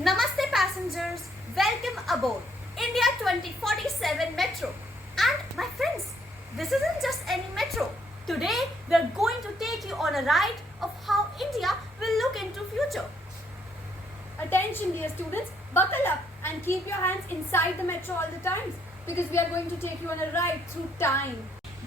Namaste passengers, welcome aboard India 2047 Metro. And my friends, this isn't just any metro. Today we are going to take you on a ride of how India will look into future. Attention dear students, buckle up and keep your hands inside the metro all the times because we are going to take you on a ride through time.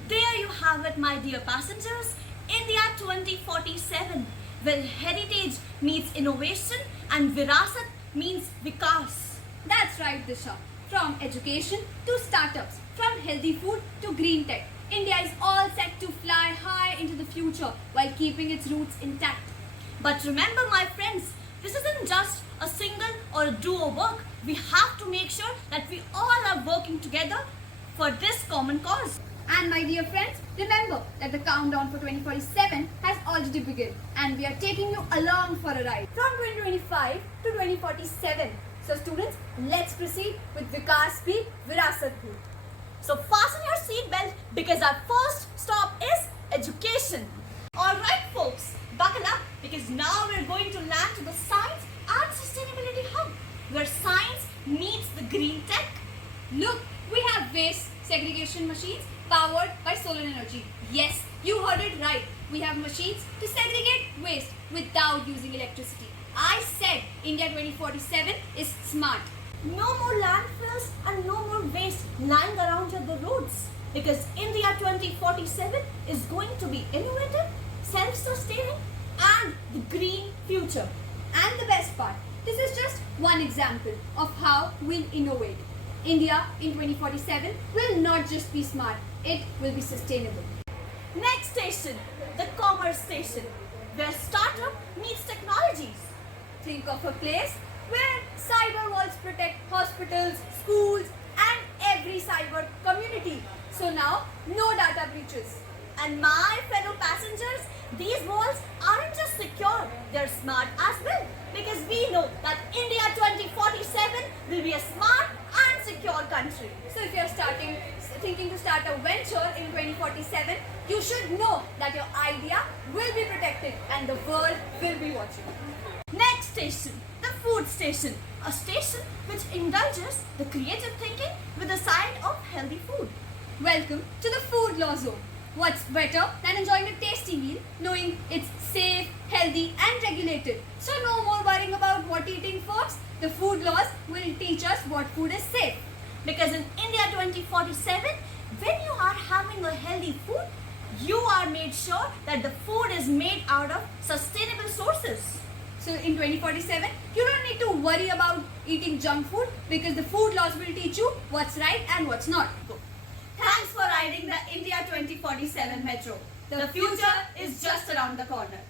There you have it, my dear passengers, India 2047, where heritage meets innovation and Virasat means Vikas. That's right Disha. From education to startups, from healthy food to green tech, India is all set to fly high into the future while keeping its roots intact. But remember my friends, this isn't just a single or a duo work. We have to make sure that we all are working together for this common cause. And my dear friends, remember that the countdown for 2047 has already begun and we are taking you along for a ride from 2025 to 2047. So students, let's proceed with Vikas Bhi Virasat Bhi. So fasten your seatbelt because our first stop is education. Alright folks, buckle up because now we're going to land to the Science and Sustainability Hub where science meets the green tech. Look, we have waste segregation machines powered by solar energy. Yes, you heard it right. We have machines to segregate waste without using electricity. I said India 2047 is smart. No more landfills and no more waste lying around at the roads because India 2047 is going to be innovative, self-sustaining and the green future. And the best part, this is just one example of how we'll innovate. India in 2047 will not just be smart, it will be sustainable. Next station, the Commerce Station, where startup meets technologies. Think of a place where cyber walls protect hospitals, schools and every cyber community. So now, no data breaches. And my fellow passengers, these walls aren't just secure, they're smart as well. Because we know that India 2047 will be a smart and secure country. So if you're thinking to start a venture in 2047, you should know that your idea will be protected and the world will be watching. Next station, the Food Station. A station which indulges the creative thinking with a side of healthy food. Welcome to the Food Law Zone. What's better than enjoying a tasty meal, knowing it's safe, healthy and regulated. So no more worrying about what eating first. The food laws will teach us what food is safe. Because in India 2047, when you are having a healthy food, you are made sure that the food is made out of sustainable sources. So in 2047, you don't need to worry about eating junk food because the food laws will teach you what's right and what's not. Thanks for riding the India 2047 Metro. The future is just around the corner.